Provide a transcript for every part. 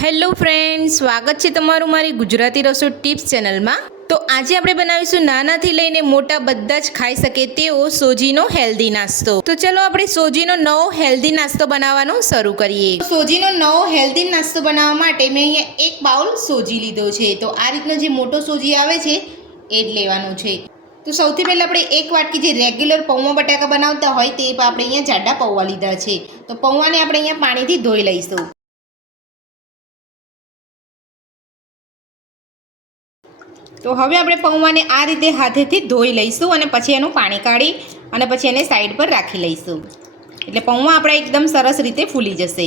Hello friends, સ્વાગત છે તમારું મારી ગુજરાતી રસોઈ ટિપ્સ ચેનલમાં। તો આજે આપણે બનાવીશું નાનાથી લઈને મોટા બધા જ ખાઈ શકે તેવો સોજીનો હેલ્ધી નાસ્તો। તો ચલો આપણે સોજીનો નવો હેલ્ધી નાસ્તો બનાવવાનું શરૂ કરીએ। સોજીનો નવો હેલ્ધી નાસ્તો બનાવવા માટે મેં અહીંયા એક બાઉલ સોજી લીધો છે। તો આ રીતનો જે મોટો સોજી આવે છે એ જ લેવાનું છે। તો સૌથી પહેલાં આપણે એક વાટકી જે રેગ્યુલર પૌવા બટાકા બનાવતા હોય તે આપણે અહીંયા જાડા પૌવા લીધા છે। તો પૌવાને આપણે અહીંયા પાણીથી ધોઈ લઈશું। તો હવે આપણે પૌવાને આ રીતે હાથેથી ધોઈ લઈશું અને પછી એનું પાણી કાઢી અને પછી એને સાઈડ પર રાખી લઈશું, એટલે પૌવા આપણા એકદમ સરસ રીતે ફૂલી જશે।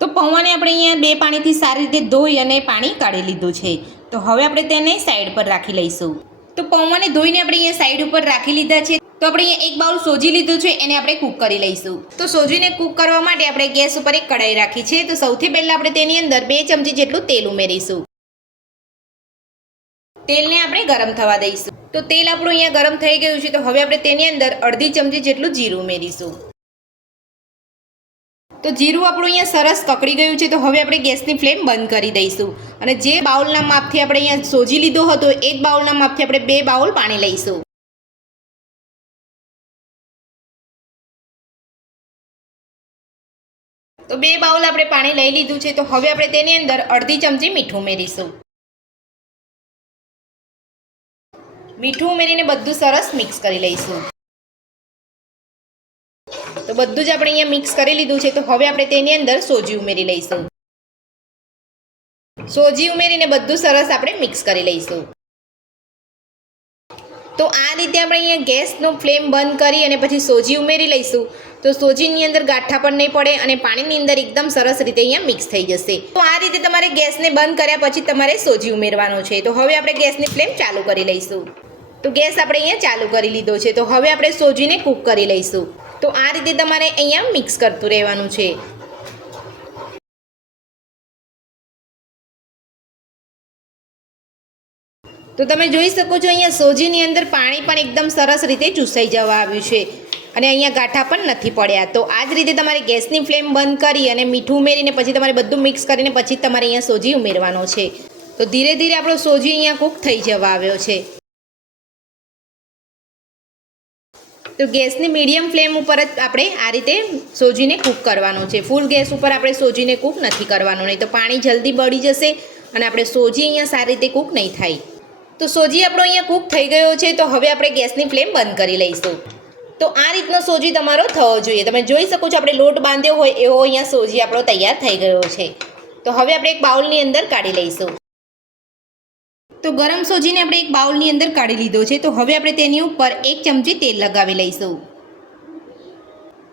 તો પૌવાને આપણે અહીંયા બે પાણીથી સારી રીતે ધોઈ અને પાણી કાઢી લીધું છે। તો હવે આપણે તેને સાઈડ પર રાખી લઈશું। તો પૌવાને ધોઈને આપણે અહીંયા સાઈડ ઉપર રાખી લીધા છે। તો આપણે અહીંયા એક બાઉલ સોજી લીધું છે, એને આપણે કૂક કરી લઈશું। તો સોજીને કૂક કરવા માટે આપણે ગેસ ઉપર એક કઢાઈ રાખી છે। તો સૌથી પહેલાં આપણે તેની અંદર 2 ચમચી જેટલું તેલ ઉમેરીશું। તેલને આપણે ગરમ થવા દઈશું। તો તેલ આપણું અહીંયા ગરમ થઈ ગયું છે। તો હવે આપણે તેની અંદર અડધી ચમચી જેટલું જીરું ઉમેરીશું। તો જીરું આપણું અહીંયા સરસ કકડી ગયું છે। તો હવે આપણે ગેસની ફ્લેમ બંધ કરી દઈશું અને જે બાઉલના માપથી આપણે અહીંયા સોજી લીધો હતો એ જ બાઉલના માપથી આપણે 2 બાઉલ પાણી લઈશું। તો 2 બાઉલ આપણે પાણી લઈ લીધું છે। તો હવે આપણે તેની અંદર અડધી ચમચી મીઠું ઉમેરીશું। મીઠું ઉમેરીને બધું સરસ મિક્સ કરી લઈશું। તો બધું જ આપણે અહીંયા મિક્સ કરી લીધું છે। તો હવે આપણે તેની અંદર સોજી ઉમેરી લઈશું। સોજી ઉમેરીને બધું સરસ આપણે મિક્સ કરી લઈશું। તો આ રીતે આપણે અહીંયા ગેસનો ફ્લેમ બંધ કરી અને પછી સોજી ઉમેરી લઈશું। તો સોજીની અંદર ગાંઠા પણ નહીં પડે અને પાણીની અંદર એકદમ સરસ રીતે અહીંયા મિક્સ થઈ જશે। તો આ રીતે તમારે ગેસને બંધ કર્યા પછી તમારે સોજી ઉમેરવાનો છે। તો હવે આપણે ગેસની ફ્લેમ ચાલુ કરી લઈશું। તો ગેસ આપણે અહીંયા ચાલુ કરી લીધો છે। તો હવે આપણે સોજીને કૂક કરી લઈશું। તો આ રીતે તમારે અહીંયા મિક્સ કરતું રહેવાનું છે। તો તમે જોઈ શકો છો અહીંયા સોજીની અંદર પાણી પણ એકદમ સરસ રીતે ચૂસાઈ જવા આવ્યું છે અને અહીંયા ગાંઠા પણ નથી પડ્યા। તો આ જ રીતે તમારે ગેસની ફ્લેમ બંધ કરી અને મીઠું ઉમેરીને પછી તમારે બધું મિક્સ કરીને પછી તમારે અહીંયા સોજી ઉમેરવાનો છે। તો ધીરે ધીરે આપણો સોજી અહીંયા કૂક થઈ જવા આવ્યો છે। તો ગેસની મીડિયમ ફ્લેમ ઉપર જ આપણે આ રીતે સોજીને કૂક કરવાનું છે। ફૂલ ગેસ ઉપર આપણે સોજીને કૂક નથી કરવાનું, નહીં તો પાણી જલ્દી બળી જશે અને આપણે સોજી અહીંયા સારી રીતે કૂક નહીં થાય। તો સોજી આપણો અહીંયા કૂક થઈ ગયો છે। તો હવે આપણે ગેસની ફ્લેમ બંધ કરી લઈશું। તો આ રીતનો સોજી તમારો થવો જોઈએ। તમે જોઈ શકો છો આપણે લોટ બાંધ્યો હોય એવો અહીંયા સોજી આપણો તૈયાર થઈ ગયો છે। તો હવે આપણે એક બાઉલની અંદર કાઢી લઈશું। તો ગરમ સોજીને આપણે એક બાઉલની અંદર કાઢી લીધો છે। તો હવે આપણે તેની ઉપર 1 ચમચી તેલ લગાવી લઈશું।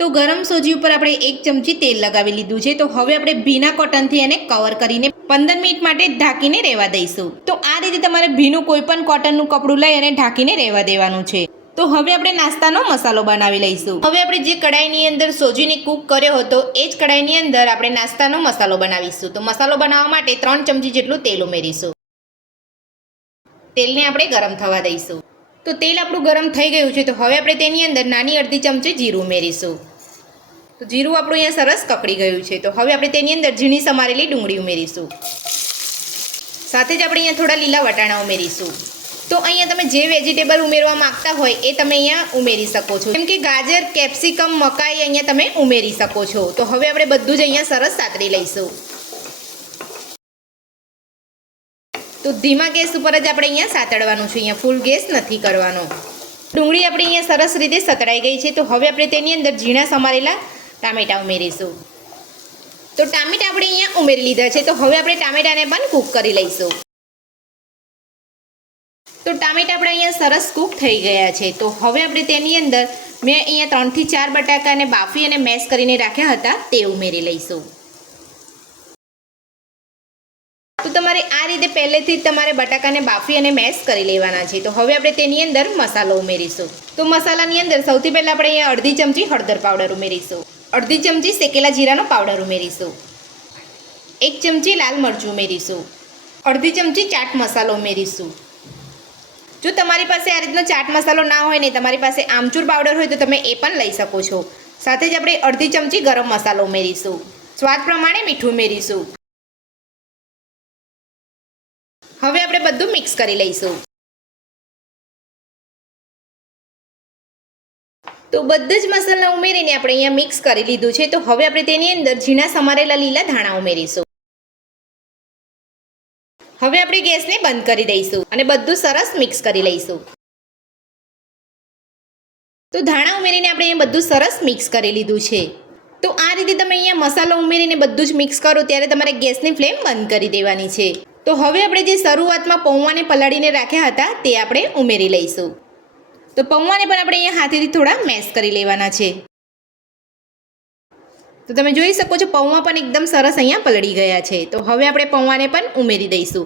તો ગરમ સોજી ઉપર આપણે 1 ચમચી તેલ લગાવી લીધું છે। તો હવે આપણે ભીના કોટનથી એને કવર કરીને 15 મિનિટ માટે ઢાંકીને રહેવા દઈશું। તો આ રીતે તમારે ભીનું કોઈ પણ કોટનનું કપડું લઈ અને ઢાંકીને રહેવા દેવાનું છે। તો હવે આપણે નાસ્તાનો મસાલો બનાવી લઈશું। હવે આપણે જે કઢાઈની અંદર સોજીને કૂક કર્યો હતો એ જ કઢાઈની અંદર આપણે નાસ્તાનો મસાલો બનાવીશું। તો મસાલો બનાવવા માટે 3 ચમચી જેટલું તેલ ઉમેરીશું। તેલને આપણે ગરમ થવા દઈશું। તો તેલ આપણું ગરમ થઈ ગયું છે। તો હવે આપણે તેની અંદર નાની અડધી ચમચી જીરું ઉમેરીશું। તો જીરું આપણું અહીંયા સરસ કકડી ગયું છે। તો હવે આપણે તેની અંદર ઝીણી સમારેલી ડુંગળી ઉમેરીશું। સાથે જ આપણે અહીંયા થોડા લીલા વટાણા ઉમેરીશું। તો અહીંયા તમે જે વેજીટેબલ ઉમેરવા માંગતા હોય એ તમે અહીંયા ઉમેરી શકો છો, જેમ કે ગાજર, કેપ્સિકમ, મકાઈ અહીંયા તમે ઉમેરી શકો છો। તો હવે આપણે બધું જ અહીંયા સરસ સાતરી લઈશું। તો ધીમા ગેસ ઉપર જ આપણે અહીંયા સાતળવાનું છે, અહીંયા ફૂલ ગેસ નથી કરવાનો। ડુંગળી આપણી અહીંયા સરસ રીતે સતળાઈ ગઈ છે। તો હવે આપણે તેની અંદર ઝીણા સમારેલા ટામેટાં ઉમેરીશું। તો ટામેટાં આપણે અહીંયા ઉમેરી લીધા છે। તો હવે આપણે ટામેટાને પણ કૂક કરી લઈશું। તો ટામેટાં આપણે અહીંયા સરસ કૂક થઈ ગયા છે। તો હવે આપણે તેની અંદર મેં અહીંયા 3 થી 4 બટાકાને બાફી અને મેશ કરીને રાખ્યા હતા તે ઉમેરી લઈશું। તો તમારે આ રીતે પહેલેથી જ તમારે બટાકાને બાફી અને મેશ કરી લેવાના છે। તો હવે આપણે તેની અંદર મસાલો ઉમેરીશું। તો મસાલાની અંદર સૌથી પહેલાં આપણે અહીંયા અડધી ચમચી હળદર પાવડર ઉમેરીશું। અડધી ચમચી શેકેલા જીરાનો પાવડર ઉમેરીશું। 1 ચમચી લાલ મરચું ઉમેરીશું। અડધી ચમચી ચાટ મસાલો ઉમેરીશું। જો તમારી પાસે આ રીતનો ચાટ મસાલો ના હોય ને તમારી પાસે આમચૂર પાવડર હોય તો તમે એ પણ લઈ શકો છો। સાથે જ આપણે અડધી ચમચી ગરમ મસાલો ઉમેરીશું। સ્વાદ પ્રમાણે મીઠું ઉમેરીશું। બધું મિક્સ કરી લઈશું. તો બધા જ મસાલા ઉમેરીને આપણે અહીંયા મિક્સ કરી લીધું છે. તો હવે આપણે તેની અંદર ઝીણા સમારેલા લીલા ધાણા ઉમેરીશું. હવે આપણે ગેસને બંધ કરી દઈશું અને બધું સરસ મિક્સ કરી લઈશું. તો ધાણા ઉમેરીને આપણે અહીંયા બધું સરસ મિક્સ કરી લીધું છે. તો આ રીતે તમે અહીંયા મસાલો ઉમેરીને બધું જ મિક્સ કરો ત્યારે તમારે ગેસની ફ્લેમ બંધ કરી દેવાની છે. તો હવે આપણે જે શરૂઆતમાં પૌવાને પલાળીને રાખ્યા હતા તે આપણે ઉમેરી લઈશું. તો પૌવાને પણ આપણે અહીંયા હાથેથી થોડા મેશ કરી લેવાના છે. તો તમે જોઈ શકો છો પૌવા પણ એકદમ સરસ અહીંયા પલળી ગયા છે. તો હવે આપણે પૌવાને પણ ઉમેરી દઈશું.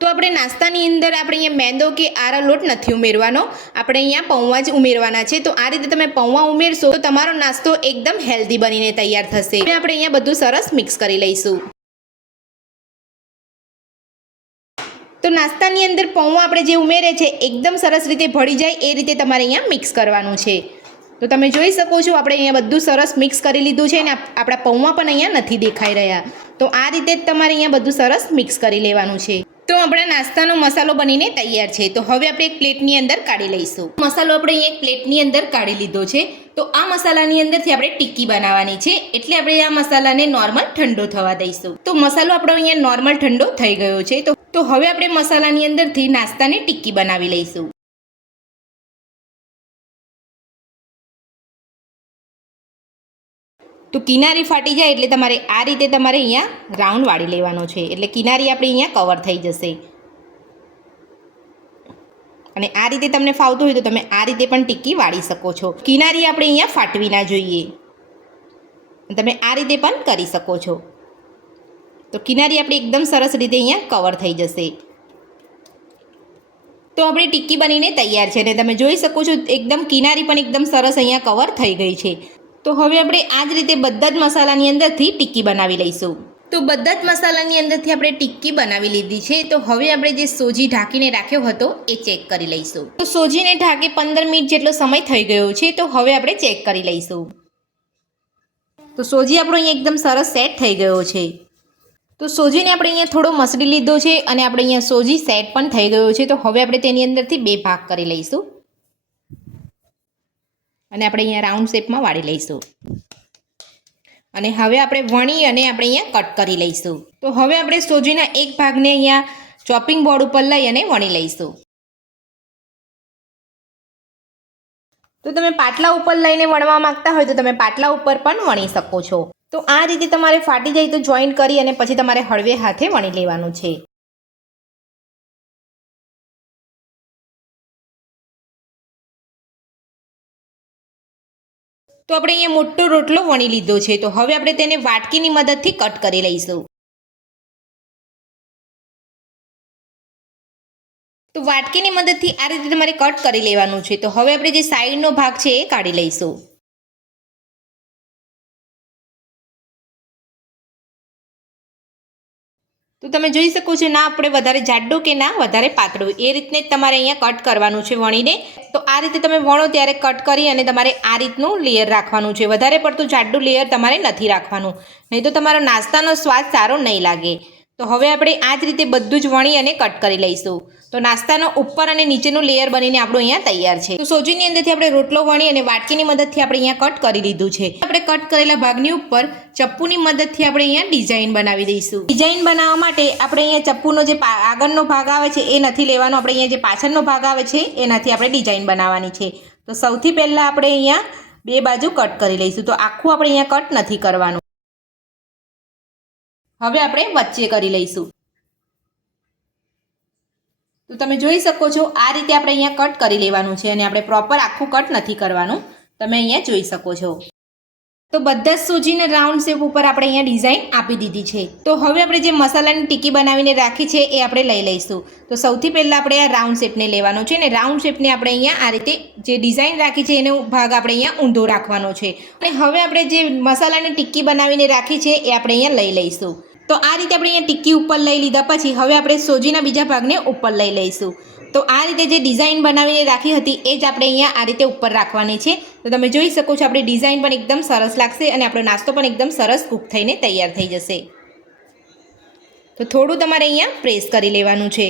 તો આપણે નાસ્તાની અંદર આપણે અહીંયા મેંદો કે આરા લોટ નથી ઉમેરવાનો, આપણે અહીંયા પૌવા જ ઉમેરવાના છે. તો આ રીતે તમે પૌવા ઉમેરશો તો તમારો નાસ્તો એકદમ હેલ્ધી બનીને તૈયાર થશે. હવે આપણે અહીંયા બધું સરસ મિક્સ કરી લઈશું. તો નાસ્તાની અંદર પૌવા આપણે જે ઉમેરે છે એકદમ સરસ રીતે ભળી જાય એ રીતે તમારે અહીંયા મિક્સ કરવાનું છે. તો તમે જોઈ શકો છો આપણે અહીંયા બધું સરસ મિક્સ કરી લીધું છે અને આપણા પૌવા પણ અહીંયા નથી દેખાઈ રહ્યા. તો આ રીતે જ તમારે અહીંયા બધું સરસ મિક્સ કરી લેવાનું છે. તો આપણા નાસ્તાનો મસાલો બનીને તૈયાર છે. તો હવે આપણે એક પ્લેટની અંદર કાઢી લઈશું. મસાલો આપણે અહીંયા એક પ્લેટની અંદર કાઢી લીધો છે. તો આ મસાલાની અંદરથી આપણે ટિક્કી બનાવવાની છે, એટલે આપણે આ મસાલાને નોર્મલ ઠંડો થવા દઈશું. તો મસાલો આપણો અહીંયા નોર્મલ ઠંડો થઈ ગયો છે. તો હવે આપણે મસાલાની અંદરથી નાસ્તાની ટિક્કી બનાવી લઈશું. તો કિનારી ફાટી જાય એટલે તમારે આ રીતે તમારે અહીંયા રાઉન્ડ વાળી લેવાનો છે, એટલે કિનારી આપણી અહીંયા કવર થઈ જશે. અને આ રીતે તમને ફાવતું હોય તો તમે આ રીતે પણ ટિક્કી વાળી શકો છો. કિનારી આપણે અહીંયા ફાટવી ના જોઈએ, તમે આ રીતે પણ કરી શકો છો. તો કિનારી આપણી એકદમ સરસ રીતે અહીંયા કવર થઈ જશે. તો આપણી ટિક્કી બનીને તૈયાર છે અને તમે જોઈ શકો છો એકદમ કિનારી પણ એકદમ સરસ અહીંયા કવર થઈ ગઈ છે. તો હવે આપણે આ જ રીતે બધા જ મસાલાની અંદરથી ટિક્કી બનાવી લઈશું. તો બધા જ મસાલાની અંદરથી આપણે ટિક્કી બનાવી લીધી છે. તો હવે આપણે જે સોજી ઢાંકીને રાખ્યો હતો એ ચેક કરી લઈશું. તો સોજીને ઢાંકે 15 મિનિટ જેટલો સમય થઈ ગયો છે. તો હવે આપણે ચેક કરી લઈશું. તો સોજી આપણો અહીંયા એકદમ સરસ સેટ થઈ ગયો છે. તો સોજીને આપણે અહીંયા થોડો મસળી લીધો છે અને આપણે અહીંયા સોજી સેટ પણ થઈ ગયો છે. તો હવે આપણે તેની અંદરથી 2 ભાગ કરી લઈશું અને આપણે અહીંયા રાઉન્ડ શેપમાં વાળી લઈશું. અને હવે આપણે વણી અને આપણે અહીંયા કટ કરી લઈશું. તો હવે આપણે સોજીના એક ભાગને અહીંયા ચોપિંગ બોર્ડ ઉપર લઈ અને વણી લઈશું. તો તમે પાટલા ઉપર લઈને વણવા માંગતા હોય તો તમે પાટલા ઉપર પણ વણી શકો છો. તો આ રીતે તમારે ફાટી જાય તો જોઈન્ટ કરી અને પછી તમારે હળવે હાથે વણી લેવાનું છે. તો આપણે અહીંયા મોટો રોટલો વણી લીધો છે. તો હવે આપણે તેને વાટકીની મદદથી કટ કરી લઈશું. તો વાટકીની મદદથી આ રીતે તમારે કટ કરી લેવાનું છે. તો હવે આપણે જે સાઈડનો ભાગ છે એ કાઢી લઈશું. તો તમે જોઈ શકો છો ના આપણે વધારે જાડો કે ના વધારે પાતળો એ રીતને જ તમારે અહીંયા કટ કરવાનું છે વણીને. તો આ રીતે તમે વણો ત્યારે કટ કરી અને તમારે આ રીતનું લેયર રાખવાનું છે. વધારે પડતું જાડું લેયર તમારે નથી રાખવાનું, નહીં તો તમારો નાસ્તાનો સ્વાદ સારો નહીં લાગે. તો હવે આપણે આ જ રીતે બધું જ વણી અને કટ કરી લઈશું. તો નાસ્તાનો ઉપર અને નીચેનું લેયર બનીને આપણું અહીંયા તૈયાર છે. તો સોજીની અંદરથી આપણે રોટલો વણી અને વાટકીની મદદથી આપણે અહીંયા કટ કરી લીધું છે. આપણે કટ કરેલા ભાગની ઉપર ચપ્પુની મદદથી આપણે અહીંયા ડિઝાઇન બનાવી દઈશું. ડિઝાઇન બનાવવા માટે આપણે અહીંયા ચપ્પુનો જે આગળનો ભાગ આવે છે એ નથી લેવાનો, આપણે અહીંયા જે પાછળનો ભાગ આવે છે એનાથી આપણે ડિઝાઇન બનાવવાની છે. તો સૌથી પહેલાં આપણે અહીંયા 2 બાજુ કટ કરી લઈશું. તો આખું આપણે અહીંયા કટ નથી કરવાનું. હવે આપણે વચ્ચે કરી લઈશું. તો તમે જોઈ શકો છો આ રીતે આપણે અહીંયા કટ કરી લેવાનું છે અને આપણે પ્રોપર આખું કટ નથી કરવાનું. તમે અહીંયા જોઈ શકો છો. તો બધા જ સોજીને રાઉન્ડ શેપ ઉપર આપણે અહીંયા ડિઝાઇન આપી દીધી છે. તો હવે આપણે જે મસાલાની ટિક્કી બનાવીને રાખી છે એ આપણે લઈ લઈશું. તો સૌથી પહેલાં આપણે આ રાઉન્ડ શેપને લેવાનો છે અને રાઉન્ડ શેપને આપણે અહીંયા આ રીતે જે ડિઝાઇન રાખી છે એનો ભાગ આપણે અહીંયા ઊંધો રાખવાનો છે. અને હવે આપણે જે મસાલાની ટિક્કી બનાવીને રાખી છે એ આપણે અહીંયા લઈ લઈશું. તો આ રીતે આપણે અહીંયા ટિક્કી ઉપર લઈ લીધા પછી હવે આપણે સોજીના બીજા ભાગને ઉપર લઈ લઈશું. તો આ રીતે જે ડિઝાઇન બનાવીને રાખી હતી એ જ આપણે અહીંયા આ રીતે ઉપર રાખવાની છે. તો તમે જોઈ શકો છો આપણી ડિઝાઇન પણ એકદમ સરસ લાગશે અને આપણો નાસ્તો પણ એકદમ સરસ કૂક થઈને તૈયાર થઈ જશે. તો થોડું તમારે અહીંયા પ્રેસ કરી લેવાનું છે.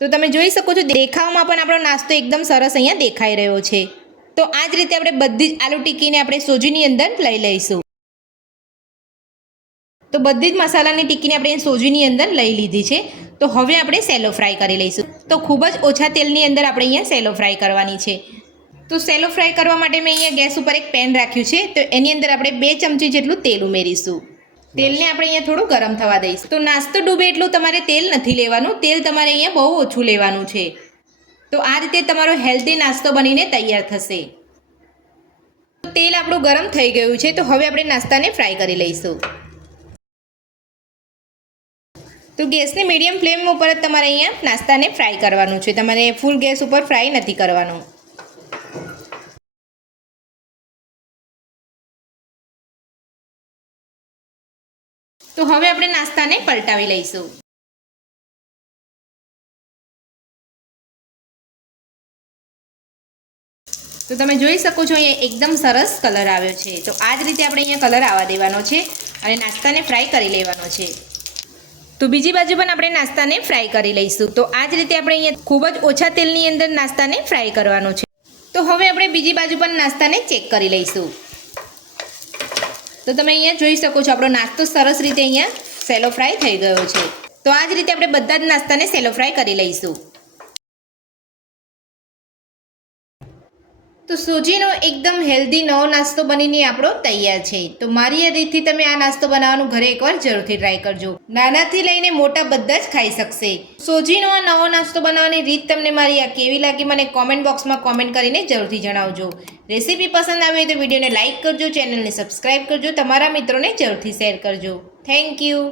તો તમે જોઈ શકો છો દેખાવમાં પણ આપણો નાસ્તો એકદમ સરસ અહીંયા દેખાઈ રહ્યો છે. તો આ જ રીતે આપણે બધી જ આલુ ટિક્કીને આપણે સોજીની અંદર લઈ લઈશું. તો બધી જ મસાલાની ટિક્કીને આપણે સોજીની અંદર લઈ લીધી છે. તો હવે આપણે સેલો ફ્રાય કરી લઈશું. તો ખૂબ જ ઓછા તેલની અંદર આપણે અહીંયા સેલો ફ્રાય કરવાની છે. તો સેલો ફ્રાય કરવા માટે મેં અહીંયા ગેસ ઉપર એક પેન રાખ્યું છે. તો એની અંદર આપણે 2 ચમચી જેટલું તેલ ઉમેરીશું. તેલને આપણે અહીંયા થોડું ગરમ થવા દઈશું. તો નાસ્તો ડૂબે એટલું તમારે તેલ નથી લેવાનું, તેલ તમારે અહીંયા બહુ ઓછું લેવાનું છે. તો આ રીતે તમારો હેલ્ધી નાસ્તો બનીને તૈયાર થશે. તેલ આપણું ગરમ થઈ ગયું છે. તો હવે આપણે નાસ્તાને ફ્રાય કરી લઈશું. તો ગેસની મીડિયમ ફ્લેમ ઉપર જ તમારે અહીંયા નાસ્તાને ફ્રાય કરવાનું છે. તમારે ફૂલ ગેસ ઉપર ફ્રાય નથી કરવાનું. તો હવે આપણે નાસ્તાને પલટાવી લઈશું. તો તમે જોઈ શકો છો અહીંયા એકદમ સરસ કલર આવ્યો છે. તો આ જ રીતે આપણે અહીંયા કલર આવવા દેવાનો છે અને નાસ્તાને ફ્રાય કરી લેવાનો છે. તો બીજી બાજુ પણ આપણે નાસ્તાને ફ્રાય કરી લઈશું. તો આ જ રીતે આપણે અહીંયા ખૂબ જ ઓછા તેલની અંદર નાસ્તાને ફ્રાય કરવાનો છે. તો હવે આપણે બીજી બાજુ પણ નાસ્તાને ચેક કરી લઈશું. તો તમે અહીંયા જોઈ શકો છો આપણો નાસ્તો સરસ રીતે અહીંયા સેલો ફ્રાય થઈ ગયો છે. તો આ જ રીતે આપણે બધા જ નાસ્તાને સેલો ફ્રાય કરી લઈશું. તો સોજીનો એકદમ હેલ્ધી નવો નાસ્તો બનીને આપણો તૈયાર છે. તો મારી આ રીતથી તમે આ નાસ્તો બનાવવાનું ઘરે એકવાર જરૂરથી ટ્રાય કરજો. નાનાથી લઈને મોટા બધા જ ખાઈ શકશે. સોજીનો આ નવો નાસ્તો બનાવવાની રીત તમને મારી આ કેવી લાગી મને કોમેન્ટ બોક્સમાં કોમેન્ટ કરીને જરૂરથી જણાવજો. રેસીપી પસંદ આવે તો વિડીયોને લાઇક કરજો, ચેનલને સબસ્ક્રાઈબ કરજો, તમારા મિત્રોને જરૂરથી શેર કરજો. Thank you.